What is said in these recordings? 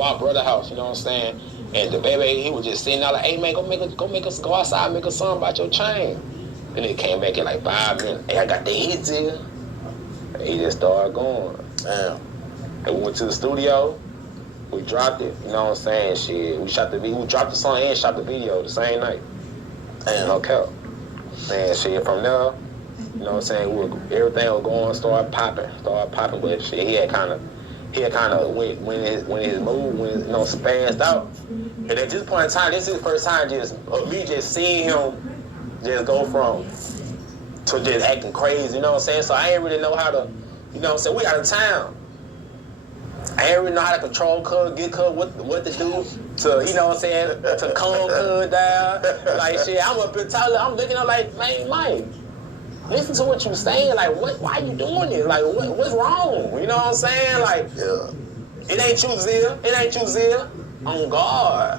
Walt brother house, you know what I'm saying? And the baby, he was just sitting out like, hey man, go outside, make a song about your chain. Then he came back in like 5 minutes. Hey, I got the hits here. And he just started going. Damn. And we went to the studio. We dropped it. You know what I'm saying? Shit. We dropped the song and shot the video the same night. Damn. No cap. Man, shit, from there, you know what I'm saying? Everything was going, started popping. But shit, he had kind of went when his move, spazzed out. And at this point in time, this is the first time me just seeing him just go from to just acting crazy, you know what I'm saying? So I ain't really know how to, you know what I'm saying? We out of town. I ain't really know how to control cuz, get cuz, what to do to, you know what I'm saying, to calm cuz down. Like shit, I'm up here telling, I'm looking up like, man, Mike, listen to what you saying. Like, why you doing this? Like, what's wrong? You know what I'm saying? Like, yeah. It ain't you, Zil. On God,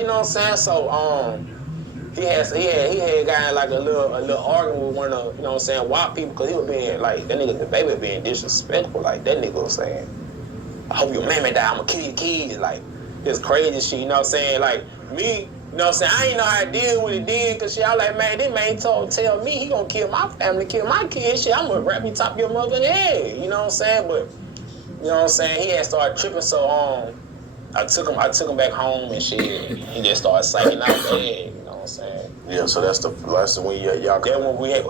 you know what I'm saying? So, he had gotten like a little argument with one of, you know what I'm saying, white people, because he was being like, that nigga, the baby was being disrespectful. Like, that nigga was saying, I hope your mammy die, I'ma kill your kids. Like, this crazy shit, you know what I'm saying? Like, me, you know what I'm saying, I ain't know how to deal with it then, because shit, I was like, man, this man tell me he gonna kill my family, kill my kids, shit, I'm gonna wrap you top of your motherfucking head, you know what I'm saying? But, you know what I'm saying, he had started tripping, so, I took him back home and shit, he just started psyching out bad, you know what I'm saying? Yeah, so that's the last when y'all that when we had,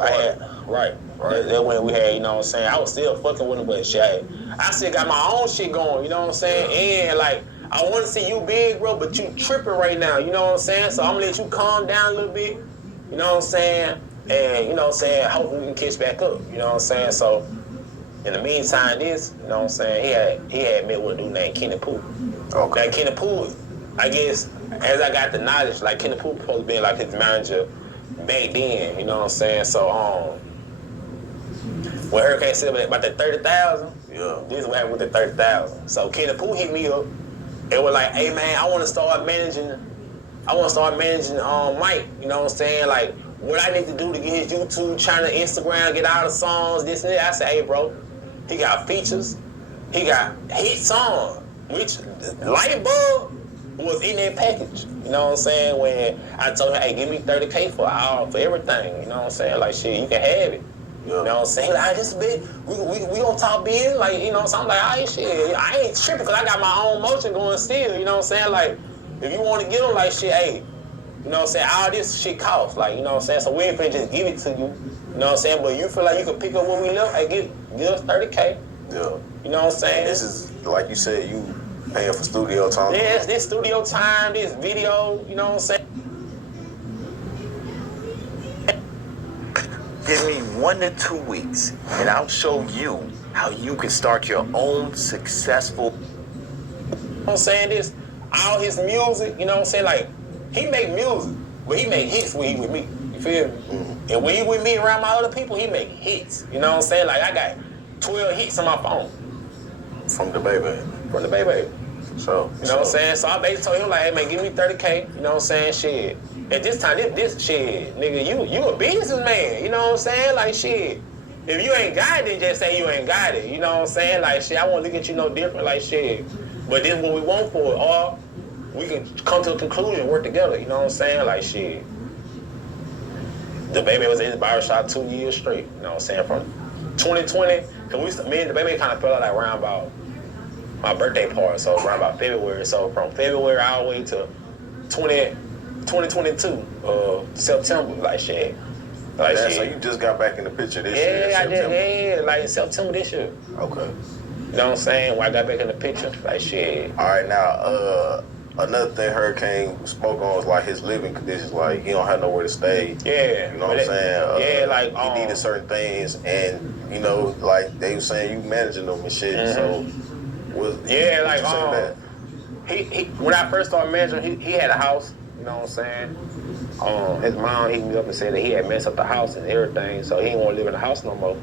right. That when we had, you know what I'm saying, I was still fucking with him, but shit, I still got my own shit going, you know what I'm saying? And like, I want to see you big, bro, but you tripping right now, you know what I'm saying? So I'm gonna let you calm down a little bit, you know what I'm saying? And, you know what I'm saying, hopefully we can catch back up, you know what I'm saying? So, in the meantime, you know what I'm saying, he had met with a dude named Kenny Pooh. Okay. Like, Kenny Pooh, I guess, as I got the knowledge, like, Kenny Pooh supposed to be like his manager back then, you know what I'm saying? So, when Hurricane said about that 30,000, this is what happened with the 30,000. So Kenny Pooh hit me up and was like, hey man, I want to start managing Mike, you know what I'm saying? Like, what I need to do to get his YouTube channel, Instagram, get all the songs, this and that. I said, hey bro, he got features, he got hit songs, which Light Bulb was in that package. You know what I'm saying? When I told him, hey, give me 30K for everything, you know what I'm saying? Like shit, you can have it. You know what I'm saying? Like, this bit, we on top end, like, you know what I'm saying? I'm like, all right, shit, I ain't tripping because I got my own motion going still, you know what I'm saying? Like, if you want to get them, like, shit, hey, you know what I'm saying? All this shit costs, like, you know what I'm saying? So we ain't finna just give it to you, you know what I'm saying? But you feel like you can pick up what we left, hey, give us 30K. Yeah. You know what I'm saying? This is, like you said, you paying for studio time. Yeah, this studio time, this video, you know what I'm saying? Give me 1 to 2 weeks, and I'll show you how you can start your own successful. You know what I'm saying? This, all his music, you know what I'm saying? Like, he make music, but he make hits when he with me. You feel me? Mm-hmm. And when he with me around my other people, he make hits. You know what I'm saying? Like, I got 12 hits on my phone. From the baby. From the baby. So, you know what I'm saying? So I basically told him, like, hey man, give me 30K, you know what I'm saying? Shit. At this time, this shit, nigga, you a businessman, you know what I'm saying? Like, shit, if you ain't got it, then just say you ain't got it, you know what I'm saying? Like, shit, I won't look at you no different, like, shit. But this is what we want for it, or we can come to a conclusion, work together, you know what I'm saying? Like, shit. The baby was in his barbershop 2 years straight, you know what I'm saying? From 2020, because me and the baby kind of fell out like around about my birthday party, so around about February. So from February all the way to 2022, September, like shit. Like shit. So you just got back in the picture this year? Yeah, I did. Yeah, like September this year. Okay. You know what I'm saying? When I got back in the picture, like shit. All right, now another thing Hurricane spoke on was like his living conditions. Like he don't have nowhere to stay. Yeah. You know what I'm saying? Yeah, like he needed certain things, and you know, like they were saying, you managing them and shit. Mm-hmm. So. He when I first started managing, he had a house, you know what I'm saying? His mom hit me up and said that he had messed up the house and everything, so he didn't want to live in the house no more.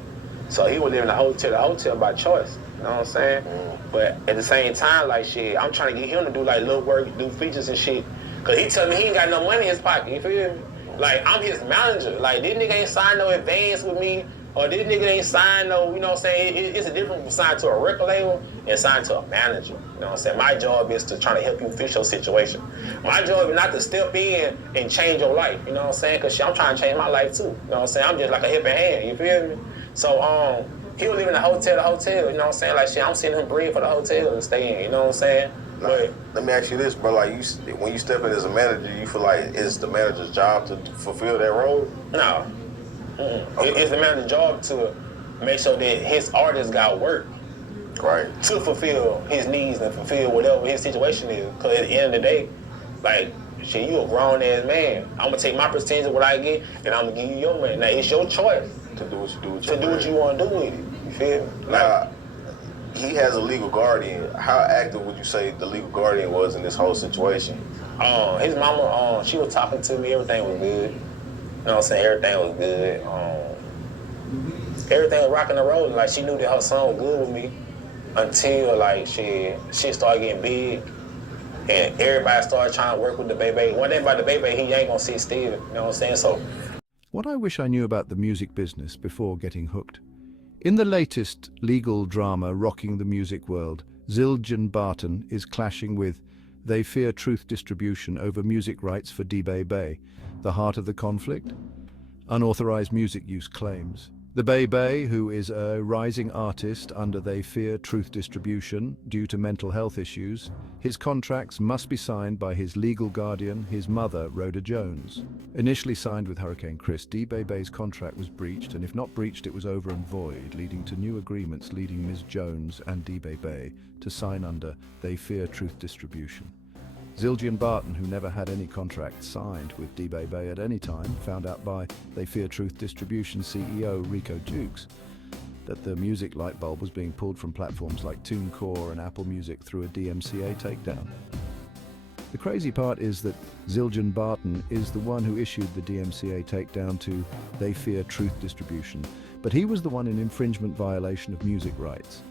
So he would live in the hotel by choice, you know what I'm saying? But at the same time, like shit, I'm trying to get him to do like little work, do features and shit. Cause he tell me he ain't got no money in his pocket, you feel me? Like I'm his manager. Like this nigga ain't signed no advance with me. or this nigga ain't signed no, you know what I'm saying? It's a difference from signing to a record label and signing to a manager. You know what I'm saying? My job is to try to help you fix your situation. My job is not to step in and change your life, you know what I'm saying? Because I'm trying to change my life too. You know what I'm saying? I'm just like a helping hand, you feel me? So he'll live in the hotel, you know what I'm saying? Like shit, I'm sending him bread for the hotel to stay in, you know what I'm saying? But let me ask you this, bro. Like, when you step in as a manager, you feel like it's the manager's job to fulfill that role? No. Okay. It's the manager's job to make sure that his artist got work. Right. To fulfill his needs and fulfill whatever his situation is. Because at the end of the day, like, shit, you a grown ass man. I'm gonna take my percentage of what I get and I'm gonna give you your money. Now, it's your choice to do what you do with to do what you want to do with it. You feel me? Now, he has a legal guardian. How active would you say the legal guardian was in this whole situation? His mama, she was talking to me. Everything was good. You know what I'm saying? Everything was good. Everything was rocking and rolling. Like, she knew that her son was good with me until, like, she started getting big and everybody started trying to work with the baby. One thing about the baby, he ain't gonna sit still. You know what I'm saying? So, what I wish I knew about the music business before getting hooked. In the latest legal drama rocking the music world, Zildjian Barton is clashing with Theyfeartruth Distribution over music rights for D-Bay, the heart of the conflict. Unauthorized music use claims. The Bay, who is a rising artist under Theyfeartruth Distribution due to mental health issues, his contracts must be signed by his legal guardian, his mother, Rhoda Jones. Initially signed with Hurricane Chris, D-Bay's contract was breached, and if not breached, it was over and void, leading to new agreements leading Ms. Jones and D-Bay to sign under Theyfeartruth Distribution. Zildjian Barton, who never had any contract signed with D-Bay at any time, found out by Theyfeartruth Distribution CEO Rico Jukes that the music light bulb was being pulled from platforms like TuneCore and Apple Music through a DMCA takedown. The crazy part is that Zildjian Barton is the one who issued the DMCA takedown to Theyfeartruth Distribution, but he was the one in infringement violation of music rights,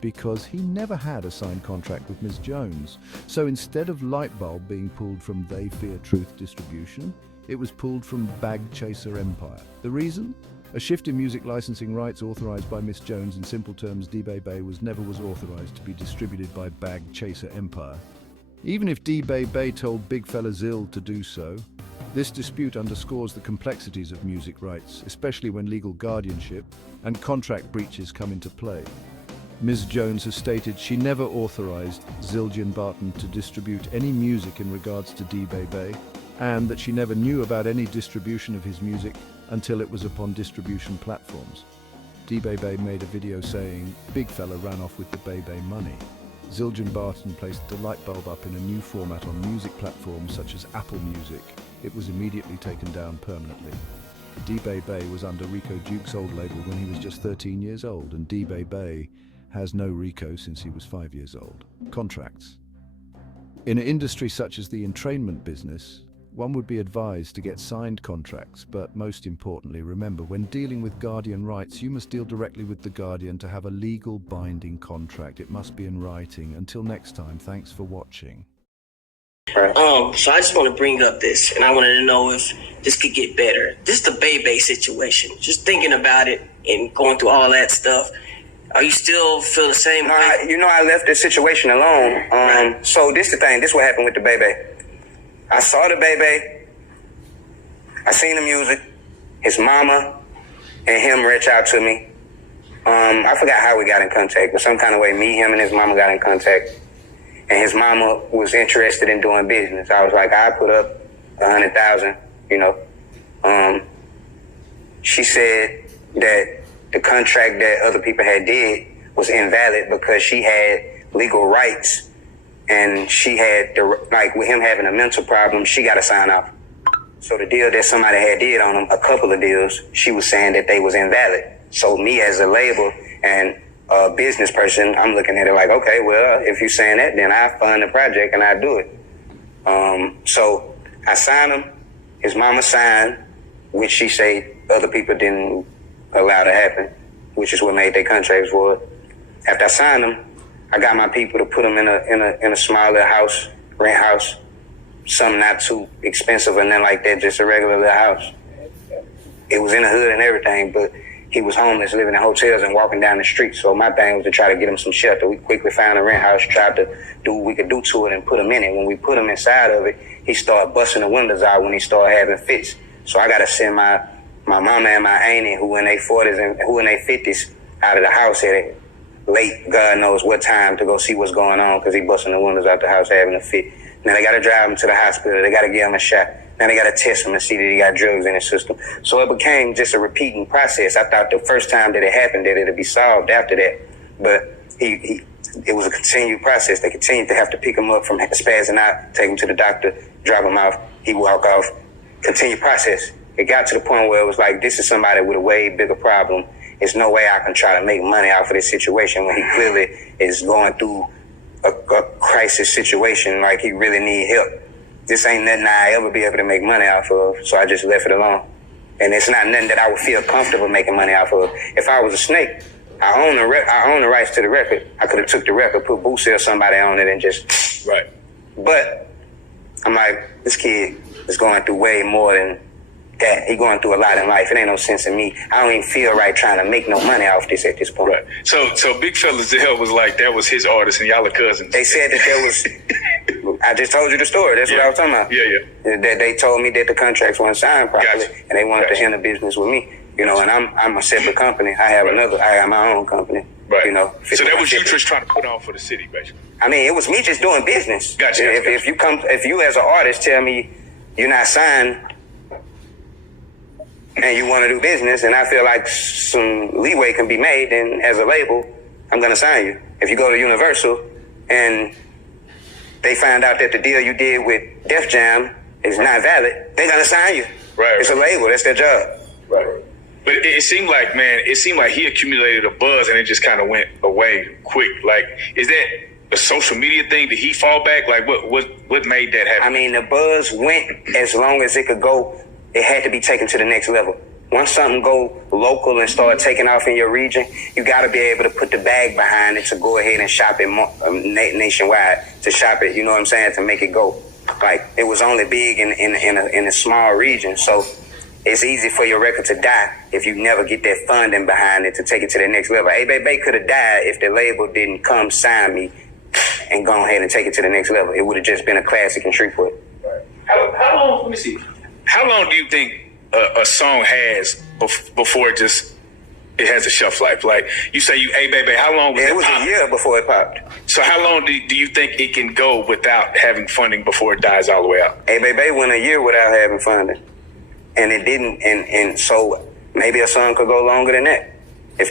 because he never had a signed contract with Ms. Jones. So instead of Lightbulb being pulled from Theyfeartruth Distribution, it was pulled from Bag Chaser Empire. The reason? A shift in music licensing rights authorized by Ms. Jones. In simple terms, D-Bay never was authorized to be distributed by Bag Chaser Empire. Even if D-Bay told Big Fella Zill to do so, this dispute underscores the complexities of music rights, especially when legal guardianship and contract breaches come into play. Ms. Jones has stated she never authorized Zildjian Barton to distribute any music in regards to D-Bay, and that she never knew about any distribution of his music until it was upon distribution platforms. D-Bay made a video saying Big Fella ran off with the Bay money. Zildjian Barton placed the light bulb up in a new format on music platforms such as Apple Music. It was immediately taken down permanently. D-Bay was under Rico Duke's old label when he was just 13 years old, and D-Bay has no Rico since he was 5 years old. Contracts. In an industry such as the entrainment business, one would be advised to get signed contracts, but most importantly, remember, when dealing with guardian rights, you must deal directly with the guardian to have a legal binding contract. It must be in writing. Until next time, thanks for watching. So I just want to bring up this, and I wanted to know if this could get better. This is the Bay situation. Just thinking about it and going through all that stuff. Are you still feel the same way? I left the situation alone. Right. So this the thing. This what happened with the Bay. I saw the Bay. I seen the music. His mama and him reach out to me. I forgot how we got in contact, but some kind of way me, him, and his mama got in contact. And his mama was interested in doing business. I was like, I put up $100,000, She said that the contract that other people had did was invalid because she had legal rights, and she had with him having a mental problem, she got to sign off. So the deal that somebody had did on him, a couple of deals, she was saying that they was invalid. So me as a label and a business person, I'm looking at it like, okay, well, if you're saying that, then I fund the project and I do it. So I signed him. His mama signed, which she said other people didn't allow to happen, which is what made their contracts void. After I signed them, I got my people to put them in a smaller house, rent house, something not too expensive or nothing like that, just a regular little house. It was in the hood and everything, but he was homeless, living in hotels and walking down the street. So my thing was to try to get him some shelter. We quickly found a rent house, tried to do what we could do to it and put him in it. When we put him inside of it, he started busting the windows out when he started having fits. So I got to send my mama and my auntie, who in their 40s and who in their 50s, out of the house at late, God knows what time, to go see what's going on, because he busting the windows out the house having a fit. Now they got to drive him to the hospital. They got to give him a shot. Now they got to test him and see that he got drugs in his system. So it became just a repeating process. I thought the first time that it happened that it'd be solved after that, but it was a continued process. They continued to have to pick him up from spazzing out, take him to the doctor, drop him off. He walk off. Continued process. It got to the point where it was like, this is somebody with a way bigger problem. There's no way I can try to make money off of this situation when he clearly is going through a crisis situation, like he really need help. This ain't nothing I ever be able to make money off of, so I just left it alone. And it's not nothing that I would feel comfortable making money off of. If I was a snake, I own the rights to the record. I could have took the record, put Boosie or somebody on it and just... Right. But I'm like, this kid is going through way more than that. He going through a lot in life. It ain't no sense in me. I don't even feel right trying to make no money off this at this point. Right. So Big Fella Zell was like, that was his artist and y'all are cousins. They said that there was... I just told you the story. That's what I was talking about. Yeah. That they told me that the contracts weren't signed properly, Gotcha. and they wanted to handle business with me. You know, and I'm a separate company. I have my own company. Right. You know. So that was you just trying to put on for the city, basically. I mean, it was me just doing business. Gotcha. If you as an artist tell me you're not signed and you want to do business, and I feel like some leeway can be made, then as a label, I'm gonna sign you. If you go to Universal and they find out that the deal you did with Def Jam is not valid, they're gonna sign you. Right. It's a label. That's their job. Right. But it seemed like, he accumulated a buzz and it just kind of went away quick. Like, is that a social media thing? Did he fall back? Like, what made that happen? I mean, the buzz went as long as it could go. It had to be taken to the next level. Once something go local and start taking off in your region, you got to be able to put the bag behind it to go ahead and shop it nationwide, to shop it, you know what I'm saying, to make it go. Like, it was only big in a small region, so it's easy for your record to die if you never get that funding behind it to take it to the next level. A-Bay could have died if the label didn't come sign me and go ahead and take it to the next level. It would have just been a classic in Shreveport. How long? Let me see. How long do you think a song has before it has a shelf life? Like, you say A-Bay, how long was it? It was a year before it popped. So how long do you think it can go without having funding before it dies all the way out? A-Bay went a year without having funding. And it didn't, and so maybe a song could go longer than that. If